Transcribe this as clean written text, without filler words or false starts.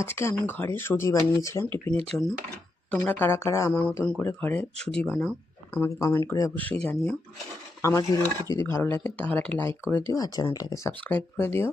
আজকে আমি ঘরে সুজি বানিয়েছিলাম টিফিনের জন্য। তোমরা কারা কারা আমার মতন করে ঘরে সুজি বানাও আমাকে কমেন্ট করে অবশ্যই জানিও। আমার ভিডিওটি যদি ভালো লাগে তাহলে একটা লাইক করে দিও আর চ্যানেলটাকে সাবস্ক্রাইব করে দিও।